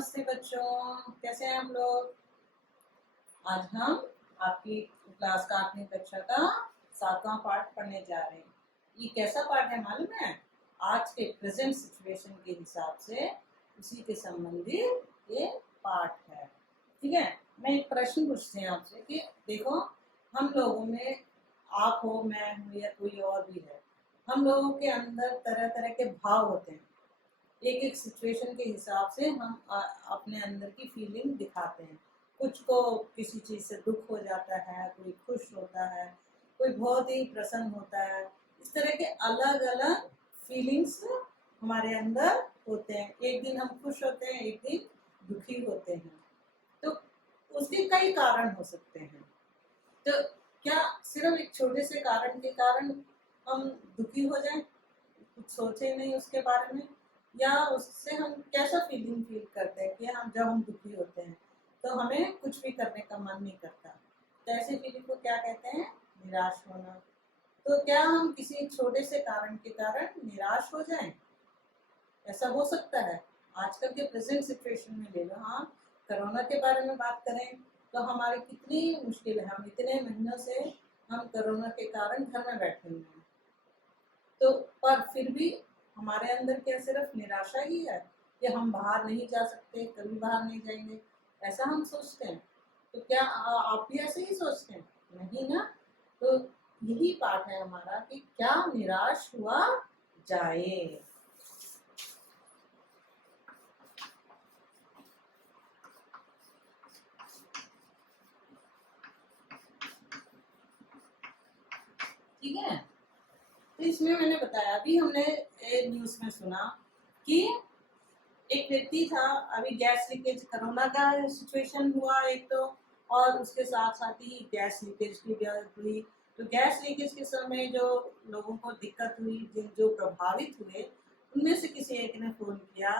नमस्ते बच्चों, कैसे हैं आप लोग। आज हम आपकी क्लास का 8वीं कक्षा का 7वां पार्ट पढ़ने जा रहे हैं। ये कैसा पार्ट है मालूम है? आज के प्रेजेंट सिचुएशन के हिसाब से उसी के संबंधित ये पार्ट है। ठीक है, मैं एक प्रश्न पूछती हूँ आपसे कि देखो, हम लोगों में, आप हो, मैं हूँ या कोई और भी है, हम लोगों के अंदर तरह तरह के भाव होते हैं। एक एक सिचुएशन के हिसाब से हम अपने अंदर की फीलिंग दिखाते हैं। कुछ को किसी चीज़ से दुख हो जाता है, कोई खुश होता है, कोई बहुत ही प्रसन्न होता है। इस तरह के अलग अलग फीलिंग्स हमारे अंदर होते हैं। एक दिन हम खुश होते हैं, एक दिन दुखी होते हैं। तो उसके कई कारण हो सकते हैं। तो क्या सिर्फ एक छोटे से कारण के कारण हम दुखी हो जाएं, कुछ सोचे नहीं उसके बारे में, या उससे हम कैसा फीलिंग फील करते हैं कि हम जब हम दुखी होते हैं तो हमें कुछ भी करने का मन नहीं करता। तो ऐसी फीलिंग को क्या कहते हैं? निराश होना। तो क्या हम किसी छोटे से कारण के कारण निराश हो जाएं? ऐसा हो सकता है। आजकल के प्रेजेंट सिचुएशन में ले लो, हाँ, कोरोना के बारे में बात करें तो हमारी कितनी मुश्किल है। हम इतने महीनों से हम कोरोना के कारण घर में बैठे हुए हैं, तो पर फिर भी हमारे अंदर क्या सिर्फ निराशा ही है कि हम बाहर नहीं जा सकते, कभी बाहर नहीं जाएंगे, ऐसा हम सोचते हैं? तो क्या आप भी ऐसे ही सोचते हैं? नहीं ना। तो यही पाठ है हमारा कि क्या निराश हुआ जाए। ठीक है, तो इसमें मैंने बताया, अभी हमने न्यूज़ में सुना कि एक व्यक्ति था, अभी गैस लीकेज, कोरोना का सिचुएशन हुआ एक तो, और उसके साथ साथ ही गैस लीकेज की बात हुई। तो गैस लीकेज के समय जो लोगों को दिक्कत हुई, जिन जो प्रभावित हुए, उनमें से किसी एक ने फोन किया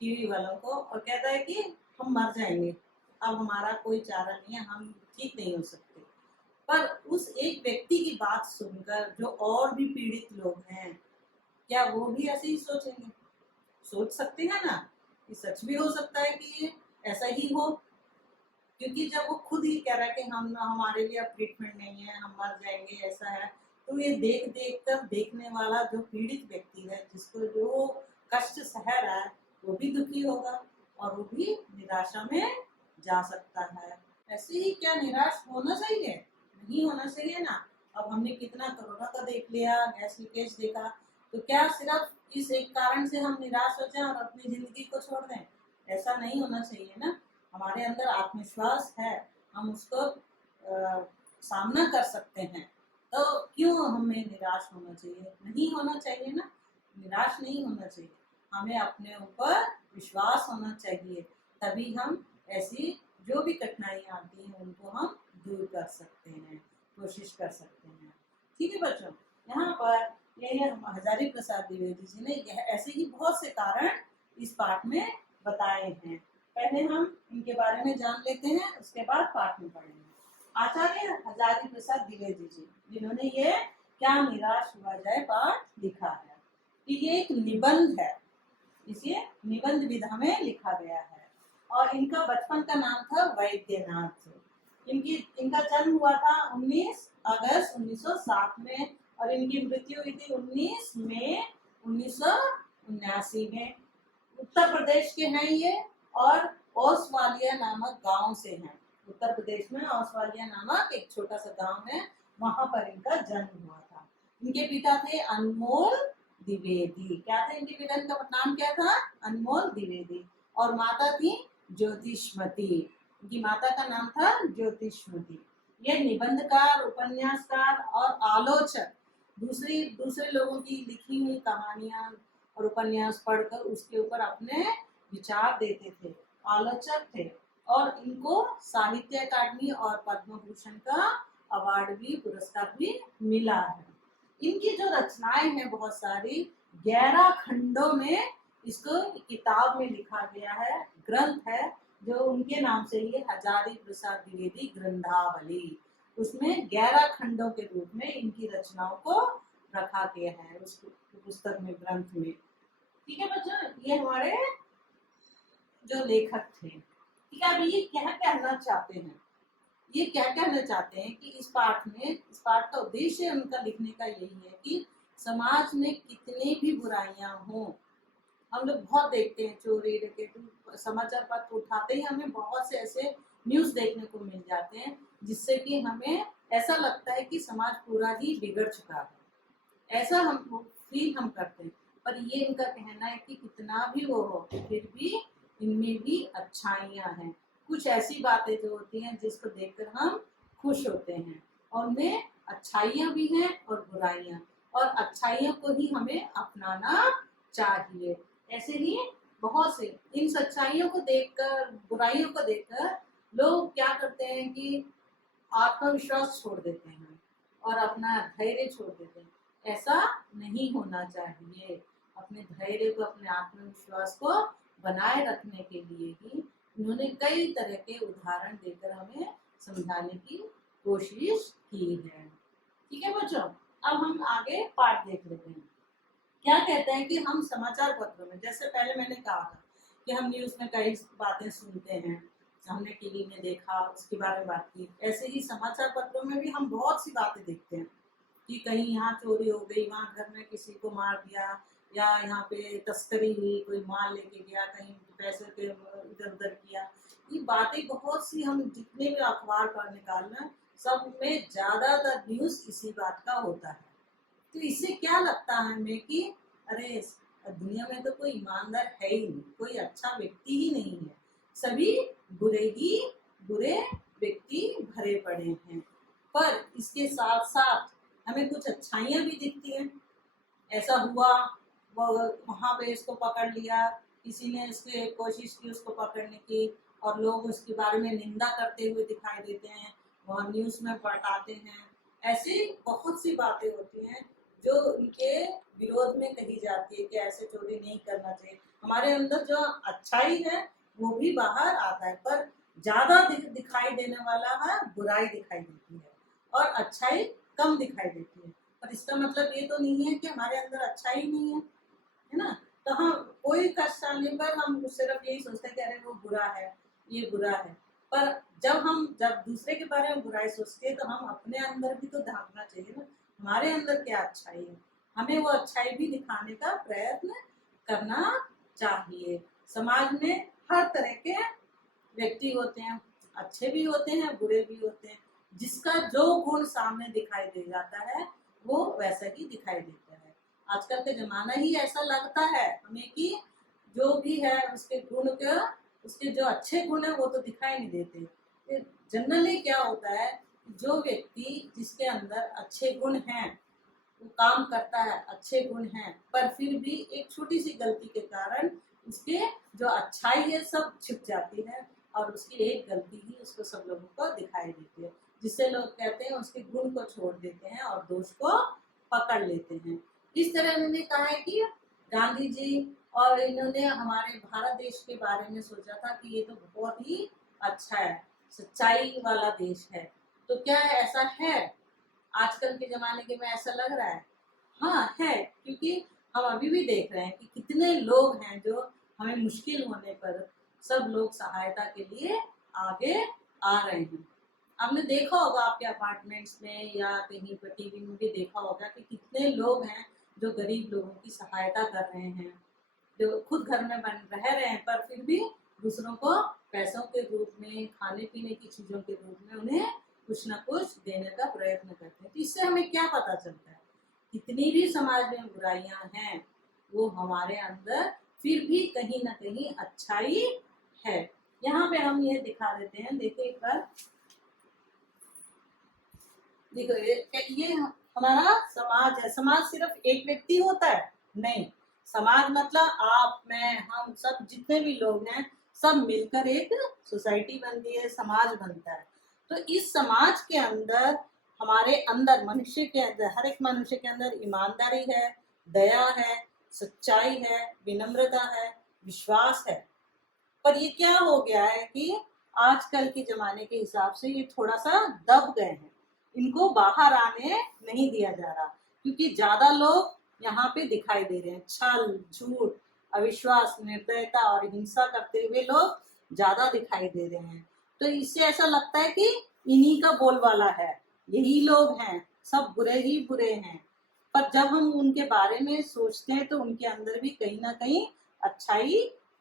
टीवी वालों को और कहता है कि हम मर जाएंगे, अब हमारा कोई चारा नहीं है, हम ठीक नहीं हो सकते। पर उस एक व्यक्ति की बात सुनकर जो और भी पीड़ित लोग हैं, क्या वो भी ऐसे ही सोचेंगे? सोच सकते हैं ना, ये सच भी हो सकता है कि ये ऐसा ही हो। क्योंकि जब वो खुद ही कह रहा है कि हम, हमारे लिए अब ट्रीटमेंट नहीं है, हम मर जाएंगे, ऐसा है, तो ये देख देख कर देखने वाला जो पीड़ित व्यक्ति है, जिसको जो कष्ट सह रहा है, वो भी दुखी होगा और वो भी निराशा में जा सकता है। ऐसे ही क्या निराश होना चाहिए? नहीं होना चाहिए ना। अब हमने कितना कोरोना का देख लिया, गैस लीकेज देखा, तो क्या सिर्फ इस एक कारण से हम निराश हो जाएं और अपनी जिंदगी को छोड़ दें? ऐसा नहीं होना चाहिए ना। हमारे अंदर आत्मविश्वास है, हम उसको सामना कर सकते हैं। तो क्यों हमें निराश होना चाहिए? नहीं होना चाहिए ना, निराश नहीं होना चाहिए। हमें अपने ऊपर विश्वास होना चाहिए, तभी हम ऐसी जो भी कठिनाइयाँ आती हैं उनको हम दूर कर सकते हैं, कोशिश कर सकते हैं। ठीक है बच्चों, यहाँ पर ये हजारी प्रसाद द्विवेदी जी ने ऐसे ही बहुत से कारण इस पाठ में बताए हैं। पहले हम इनके बारे में जान लेते हैं, उसके बाद पाठ में पढ़ेंगे। आचार्य हजारी प्रसाद द्विवेदी जी, जिन्होंने ये क्या निराश हुआ जाए पाठ लिखा है, कि ये एक निबंध है, इसे निबंध विधा में लिखा गया है। और इनका बचपन का नाम था वैद्यनाथ। इनका जन्म हुआ था 19 अगस्त 1907 में, और इनकी मृत्यु हुई थी 19 मई 1979 में। उत्तर प्रदेश के हैं ये, और ओसवालिया नामक गांव से हैं। उत्तर प्रदेश में ओसवालिया नामक एक छोटा सा गांव है, वहां पर इनका जन्म हुआ था। इनके पिता थे अनमोल द्विवेदी। क्या था इनके पिता का नाम? क्या था? अनमोल द्विवेदी। और माता थी ज्योतिषमती। इनकी माता का नाम था ज्योतिषमती। ये निबंधकार, उपन्यासकार और आलोचक, दूसरे लोगों की लिखी हुई कहानियां और उपन्यास पढ़कर उसके ऊपर अपने विचार देते थे, आलोचक थे। और इनको साहित्य अकादमी और पद्म भूषण का अवार्ड भी, पुरस्कार भी मिला है। इनकी जो रचनाएं हैं बहुत सारी, 11 खंडों में इसको किताब में लिखा गया है, ग्रंथ है, जो उनके नाम से ये हजारी प्रसाद द्विवेदी ग्रंथावली। उसमें 11 खंडों के रूप में इनकी रचनाओं को रखा गया है उस पुस्तक में, ग्रंथ में। ठीक है बच्चों, ये हमारे जो लेखक थे, ठीक है, अभी ये क्या कहना चाहते हैं, ये क्या कहना चाहते हैं कि इस पाठ में, इस पाठ का उद्देश्य उनका लिखने का यही है कि समाज में कितनी भी बुराइयां हों, हम लोग बहुत देखते हैं चोरी डकैती, समाचार पत्र उठाते ही हमें बहुत से ऐसे न्यूज देखने को मिल जाते हैं जिससे कि हमें ऐसा लगता है कि समाज पूरा ही बिगड़ चुका है, ऐसा हम फील हम करते हैं। पर ये इनका कहना है कि कितना भी वो हो फिर भी इनमें भी अच्छाइयाँ हैं, कुछ ऐसी बातें जो होती हैं जिसको देखकर हम खुश होते हैं, और उनमें अच्छाइयाँ भी हैं और बुराइयाँ, और अच्छाइयों को ही हमें अपनाना चाहिए। ऐसे ही बहुत से इन सच्चाइयों को देखकर, बुराइयों को देखकर लोग क्या करते हैं कि आत्मविश्वास छोड़ देते हैं और अपना धैर्य छोड़ देते हैं। ऐसा नहीं होना चाहिए। अपने धैर्य को, अपने आत्मविश्वास को बनाए रखने के लिए ही उन्होंने कई तरह के उदाहरण देकर हमें समझाने की कोशिश की है। ठीक है बच्चों, अब हम आगे पाठ देख लेते हैं। क्या कहते हैं कि हम समाचार पत्रों में, जैसे पहले मैंने कहा था कि हम न्यूज में कई बातें सुनते हैं, हमने टीवी में देखा, उसके बारे में बात की, ऐसे ही समाचार पत्रों में भी हम बहुत सी बातें देखते हैं कि कहीं यहाँ चोरी हो गई, वहाँ घर में किसी को मार दिया, या यहाँ पे तस्करी हुई, कोई माल लेके गया, कहीं पैसे के इधर उधर किया। ये बातें बहुत सी, हम जितने भी अखबार पर निकालना, सब में ज्यादातर न्यूज इसी बात का होता है। तो इससे क्या लगता है हमें कि अरे दुनिया में तो कोई ईमानदार है ही नहीं, कोई अच्छा व्यक्ति ही नहीं है, सभी बुरे ही बुरे व्यक्ति भरे पड़े हैं। पर इसके साथ साथ हमें कुछ अच्छाइयाँ भी दिखती हैं। ऐसा हुआ, वहाँ पे इसको पकड़ लिया, किसी ने इसके कोशिश की उसको पकड़ने की, और लोग उसके बारे में निंदा करते हुए दिखाई देते हैं, वहाँ न्यूज़ में बताते हैं। ऐसी बहुत सी बातें होती हैं जो उनके विरोध में कही जाती है कि ऐसे चोरी नहीं करना चाहिए। हमारे अंदर जो अच्छाई है वो भी बाहर आता है, पर ज्यादा दिखाई देने वाला है बुराई दिखाई देती है, और अच्छाई कम दिखाई देती है। पर इसका मतलब ये तो नहीं है कि हमारे अंदर अच्छाई नहीं है ना। तो हम कोई कष्ट आने पर हम सिर्फ यही सोचते हैं कि अरे वो बुरा है, ये बुरा है। पर जब दूसरे के बारे में बुराई सोचते हैं तो हम अपने अंदर भी तो झांकना चाहिए ना, हमारे अंदर क्या अच्छाई है, हमें वो अच्छाई भी दिखाने का प्रयत्न करना चाहिए। समाज में हर तरह के व्यक्ति होते हैं, अच्छे भी होते हैं, बुरे भी होते हैं। जिसका जो गुण सामने दिखाई दे जाता है वो वैसा ही दिखाई देता है। आजकल का जमाना ही ऐसा लगता है हमें कि जो भी है उसके गुण का, उसके जो अच्छे गुण है वो तो दिखाई नहीं देते। जनरली क्या होता है, जो व्यक्ति जिसके अंदर अच्छे गुण हैं, वो काम करता है, अच्छे गुण हैं, पर फिर भी एक छोटी सी गलती के कारण उसके जो अच्छाई है सब छिप जाती है, और उसकी एक गलती ही उसको सब लोगों को दिखाई देती है, जिससे लोग कहते हैं उसके गुण को छोड़ देते हैं और दोष को पकड़ लेते हैं। इस तरह इन्होंने कहा है कि गांधी जी और इन्होंने हमारे भारत देश के बारे में सोचा था कि ये तो बहुत ही अच्छा है, सच्चाई वाला देश है। तो क्या ऐसा है आजकल के जमाने के में, ऐसा लग रहा है? हाँ है, क्योंकि हम अभी भी देख रहे हैं कि कितने लोग हैं जो हमें मुश्किल होने पर सब लोग सहायता के लिए आगे आ रहे हैं। आपने देखा होगा आपके अपार्टमेंट्स में या कहीं पर टीवी में भी देखा होगा कि कितने लोग हैं जो गरीब लोगों की सहायता कर रहे हैं, जो खुद घर में रह रहे हैं पर फिर भी दूसरों को पैसों के रूप में, खाने पीने की चीजों के रूप में उन्हें कुछ ना कुछ देने का प्रयत्न करते हैं। तो इससे हमें क्या पता चलता है, कितनी भी समाज में बुराइयां हैं वो हमारे अंदर फिर भी कहीं ना कहीं अच्छाई है। यहाँ पे हम ये दिखा देते हैं, देखो एक बार, देखो ये हमारा समाज है। समाज सिर्फ एक व्यक्ति होता है? नहीं, समाज मतलब आप, मैं, हम सब जितने भी लोग हैं सब मिलकर एक सोसाइटी बनती है, समाज बनता है। तो इस समाज के अंदर, हमारे अंदर, मनुष्य के अंदर, हर एक मनुष्य के अंदर ईमानदारी है, दया है, सच्चाई है, विनम्रता है, विश्वास है। पर ये क्या हो गया है कि आजकल के जमाने के हिसाब से ये थोड़ा सा दब गए हैं, इनको बाहर आने नहीं दिया जा रहा, क्योंकि ज्यादा लोग यहाँ पे दिखाई दे रहे हैं, छल झूठ, अविश्वास, निर्दयता और हिंसा करते हुए लोग ज्यादा दिखाई दे रहे हैं। तो इससे ऐसा लगता है कि इन्हीं का बोलबाला है, यही लोग हैं, सब बुरे ही बुरे हैं। पर जब हम उनके बारे में सोचते हैं तो उनके अंदर भी कहीं ना कहीं अच्छाई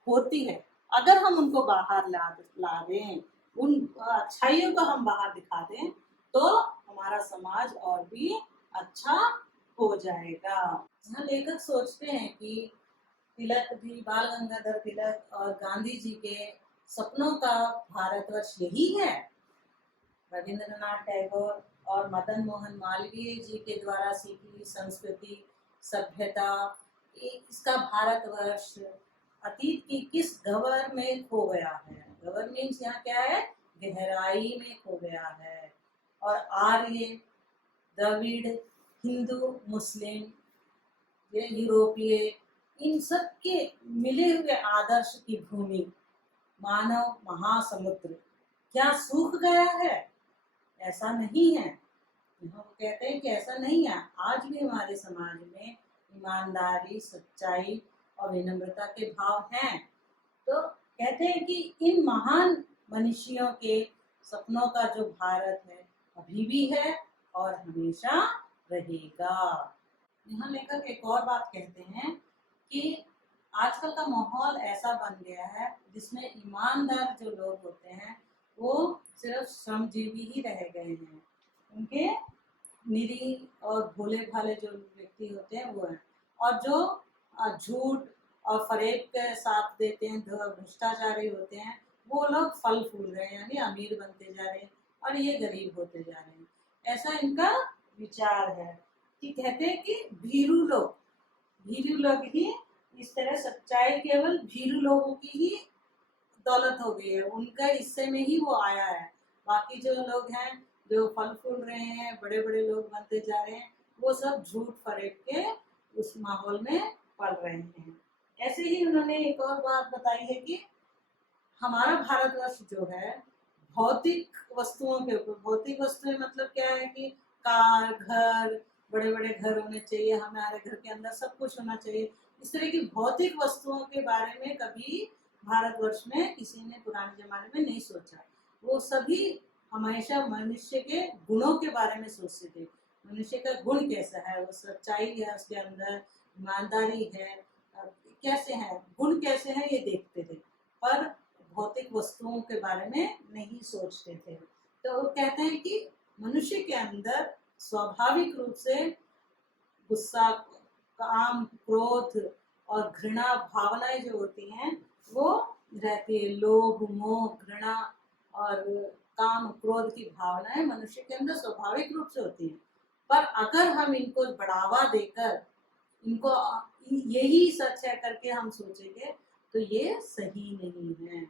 होती है। अगर हम उनको बाहर ला दें, उन अच्छाइयों को हम बाहर दिखा दें, तो हमारा समाज और भी अच्छा हो जाएगा। यहाँ लेखक सोचते हैं कि तिलक जी, बाल गंगाधर तिलक और गांधी जी के सपनों का भारतवर्ष यही है। रविंद्रनाथ टैगोर और मदन मोहन मालवीय जी के द्वारा सीखी संस्कृति, सभ्यता, इसका भारतवर्ष अतीत की किस गह्वर में खो गया है। गह्वर मीन्स यहाँ क्या है, गहराई में खो गया है। और आर्य, द्रविड़, हिंदू, मुस्लिम, ये यूरोपीय, इन सब के मिले हुए आदर्श की भूमि मानव महासमुद्र क्या सूख गया है? ऐसा नहीं है। हम कहते हैं कि ऐसा नहीं है। आज भी हमारे समाज में ईमानदारी, सच्चाई और विनम्रता के भाव हैं। तो कहते हैं कि इन महान मनुष्यों के सपनों का जो भारत है अभी भी है और हमेशा रहेगा। यहाँ लेखक एक और बात कहते हैं कि आजकल का माहौल ऐसा बन गया है जिसमें ईमानदार जो लोग होते हैं वो सिर्फ श्रमजीवी ही रह गए हैं। उनके निरीह और भोले भाले जो व्यक्ति होते हैं वो हैं। और जो झूठ और फरेब के साथ देते हैं, भ्रष्टाचारी होते हैं, वो लोग फल फूल रहे हैं, यानी अमीर बनते जा रहे हैं और ये गरीब होते जा रहे हैं। ऐसा इनका विचार है कि कहते हैं कि भीरू लोग ही इस तरह, सच्चाई केवल भीरू लोगों की ही दौलत हो गई है, उनका हिस्से में ही वो आया है। बाकी जो लोग हैं जो फल फूल रहे हैं, बड़े बड़े लोग बनते जा रहे हैं, वो सब झूठ फरेब के उस माहौल में पल रहे हैं। ऐसे ही उन्होंने एक और बात बताई है कि हमारा भारतवर्ष जो है भौतिक वस्तुओं के ऊपर, भौतिक वस्तुएं मतलब क्या है कि कार, घर, बड़े बड़े घर होने चाहिए, हमारे घर के अंदर सब कुछ होना चाहिए। इस तरह की भौतिक वस्तुओं के बारे में कभी भारतवर्ष में किसी ने पुराने जमाने में नहीं सोचा। वो सभी हमेशा मनुष्य के गुणों के बारे में सोचते थे। मनुष्य का गुण कैसा है, वो सच्चाई है उसके अंदर, ईमानदारी है, कैसे है, गुण कैसे हैं, ये देखते थे। पर भौतिक वस्तुओं के बारे में नहीं सोचते थे। तो वो कहते हैं कि मनुष्य के अंदर स्वाभाविक रूप से गुस्सा, काम, क्रोध और घृणा भावनाएं जो होती हैं वो रहती है। लोभ, मोह, घृणा और काम, क्रोध की भावनाएं मनुष्य के अंदर स्वाभाविक रूप से होती हैं। पर अगर हम इनको बढ़ावा देकर इनको यही सच है करके हम सोचेंगे तो ये सही नहीं है।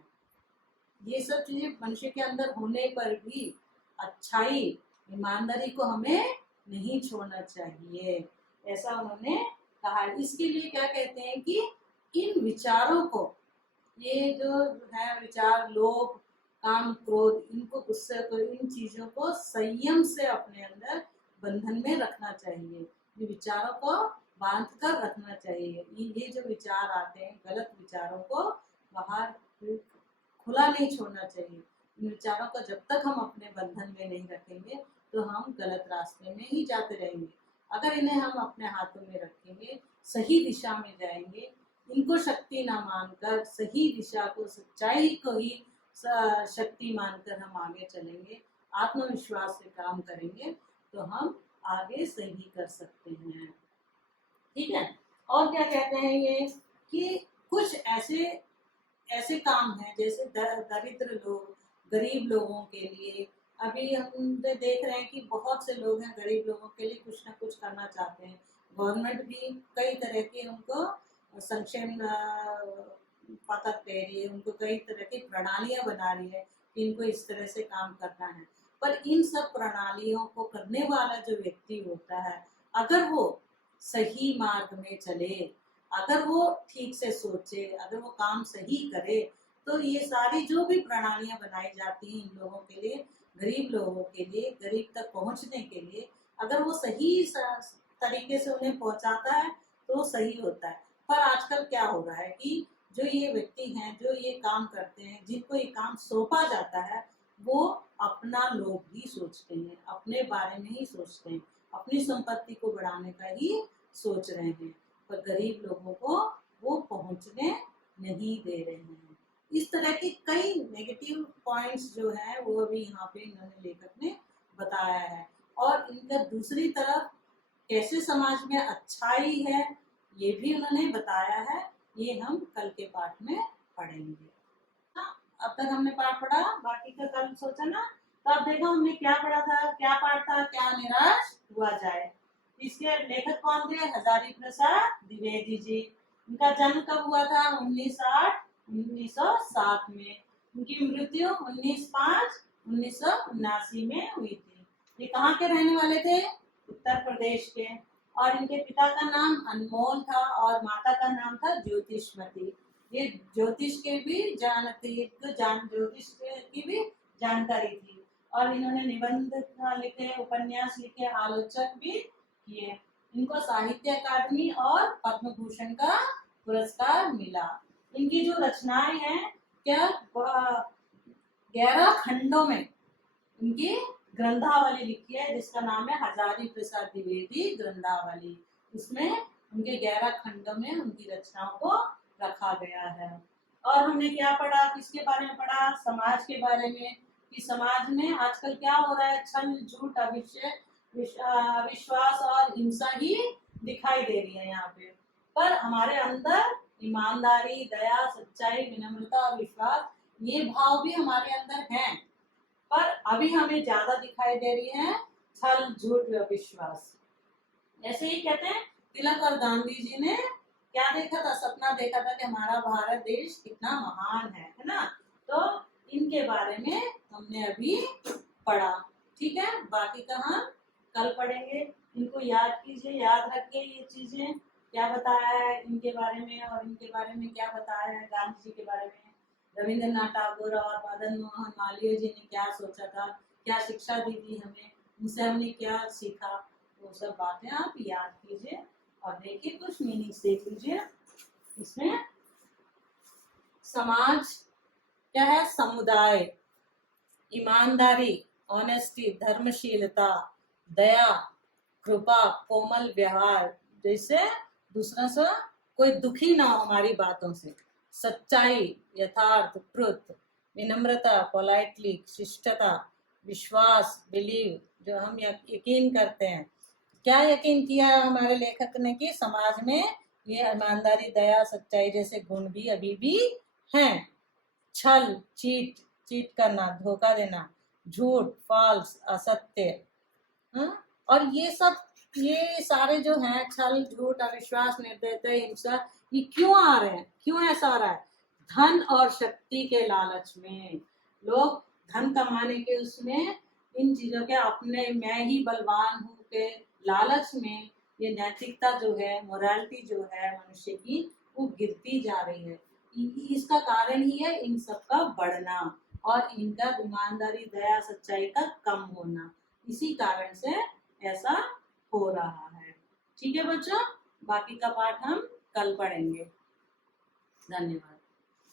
ये सब चीजें मनुष्य के अंदर होने पर भी अच्छाई, ईमानदारी को हमें नहीं छोड़ना चाहिए, ऐसा उन्होंने कहा। इसके लिए क्या कहते हैं कि इन विचारों को, ये जो है विचार, लोभ, काम, क्रोध, इनको, गुस्से को, इन चीजों को संयम से अपने अंदर बंधन में रखना चाहिए। ये विचारों को बांध कर रखना चाहिए। ये जो विचार आते हैं, गलत विचारों को बाहर खुला नहीं छोड़ना चाहिए। इन विचारों को जब तक हम अपने बंधन में नहीं रखेंगे तो हम गलत रास्ते में ही जाते रहेंगे। अगर इन्हें हम अपने हाथों में रखेंगे, सही दिशा में जाएंगे, इनको शक्ति ना मानकर सही दिशा को, सच्चाई को ही शक्ति मानकर हम आगे चलेंगे, आत्मविश्वास से काम करेंगे, तो हम आगे सही कर सकते हैं। ठीक है। और क्या कहते हैं ये कि कुछ ऐसे काम हैं जैसे दरिद्र लोग, गरीब लोगों के लिए। अभी हम देख रहे हैं कि बहुत से लोग हैं गरीब लोगों के लिए कुछ ना कुछ करना चाहते हैं। गवर्नमेंट भी कई तरह के उनको संक्षेम पथक दे रही है, उनको कई तरह की प्रणालियां बना रही है कि इनको इस तरह से काम करना है। पर इन सब प्रणालियों को करने वाला जो व्यक्ति होता है, अगर वो सही मार्ग में चले, अगर वो ठीक से सोचे, अगर वो काम सही करे, तो ये सारी जो भी प्रणालियां बनाई जाती हैं इन लोगों के लिए, गरीब लोगों के लिए, गरीब तक पहुंचने के लिए, अगर वो सही तरीके से उन्हें पहुंचाता है तो वो सही होता है। पर आजकल क्या हो रहा है कि जो ये व्यक्ति हैं, जो ये काम करते हैं, जिनको ये काम सौंपा जाता है, वो अपना लोग ही सोचते हैं, अपने बारे में ही सोचते हैं, अपनी संपत्ति को बढ़ाने का ही सोच रहे हैं, पर गरीब लोगों को वो पहुंचने नहीं दे रहे हैं। इस तरह के कई नेगेटिव पॉइंट्स जो है वो भी यहाँ पे इन्होंने लेखक ने बताया है। और इनका दूसरी तरफ कैसे समाज में अच्छाई है ये भी उन्होंने बताया है। ये हम कल के पाठ में पढ़ेंगे। हाँ, अब तक हमने पाठ पढ़ा, बाकी का कल सोचा ना। तो अब देखो हमने क्या पढ़ा था, क्या पाठ था, क्या निराश हुआ जाए। इसके लेखक कौन थे? हजारी प्रसाद द्विवेदी जी। इनका जन्म कब हुआ था? 1907 में। उनकी मृत्यु 19/5/1979 में हुई थी। ये कहाँ के रहने वाले थे? उत्तर प्रदेश के। और इनके पिता का नाम अनमोल था और माता का नाम था ज्योतिषमती। ये ज्योतिष के भी ज्योतिष की भी जानकारी थी। और इन्होंने निबंध लिखे, उपन्यास लिखे, आलोचक भी किए। इनको साहित्य अकादमी और पद्म भूषण का पुरस्कार मिला। इनकी जो रचनाएं हैं क्या 11 खंडों में इनकी ग्रंथावली लिखी है, जिसका नाम है हजारी प्रसाद द्विवेदी ग्रंथावली। उसमें उनके 11 खंडों में उनकी रचनाओं को रखा गया है। और हमने क्या पढ़ा, किसके बारे में पढ़ा? समाज के बारे में, कि समाज में आजकल क्या हो रहा है? छल, झूठ, अविश्वास और हिंसा ही दिखाई दे रही है यहाँ पे। पर हमारे अंदर ईमानदारी, दया, सच्चाई, विनम्रता और विश्वास, ये भाव भी हमारे अंदर हैं, पर अभी हमें ज्यादा दिखाई दे रही है छल, झूठ व विश्वास। ऐसे ही कहते हैं तिलक और गांधी जी ने क्या देखा था? सपना देखा था कि हमारा भारत देश कितना महान है ना। तो इनके बारे में हमने अभी पढ़ा। ठीक है, बाकी का हम कल पढ़ेंगे। इनको याद कीजिए, याद रखिए ये चीजें, क्या बताया है इनके बारे में और इनके बारे में क्या बताया है गांधी जी के बारे में, रविंद्रनाथ टैगोर और मदन मोहन मालवीय जी ने क्या सोचा था, क्या शिक्षा दी थी हमें, उनसे हमने क्या सीखा, वो सब बातें आप याद कीजिए और देखिए, कुछ मीनिंग्स देख लीजिए। इसमें समाज क्या है? समुदाय, ईमानदारी, ऑनेस्टी, धर्मशीलता, दया, कृपा, कोमल व्यवहार, जैसे दूसरा से कोई दुखी ना हो हमारी बातों से, सच्चाई, यथार्थ, ट्रुथ, विनम्रता, पोलाइटली, शिष्टता, विश्वास, बिलीव, जो हम यकीन करते हैं। क्या यकीन किया हमारे लेखक ने कि समाज में ये ईमानदारी, दया, सच्चाई जैसे गुण भी अभी भी हैं। छल, चीट करना, धोखा देना, झूठ, फॉल्स, असत्य, और ये सारे जो हैं छल, झूठ, अविश्वास, निर्दयता, हिंसा, ये क्यों आ रहे हैं? क्यों ऐसा हो रहा है? धन और शक्ति के लालच में लोग धन कमाने के उसमें इन चीजों के अपने मैं ही बलवान हूँ के लालच में ये नैतिकता जो है, मोरालिटी जो है मनुष्य की, वो गिरती जा रही है। इसका कारण ही है इन सब का बढ़ना और इनका ईमानदारी, दया, सच्चाई का कम होना। इसी कारण से ऐसा हो रहा है। ठीक है बच्चों, बाकी का पाठ हम कल पढ़ेंगे। धन्यवाद।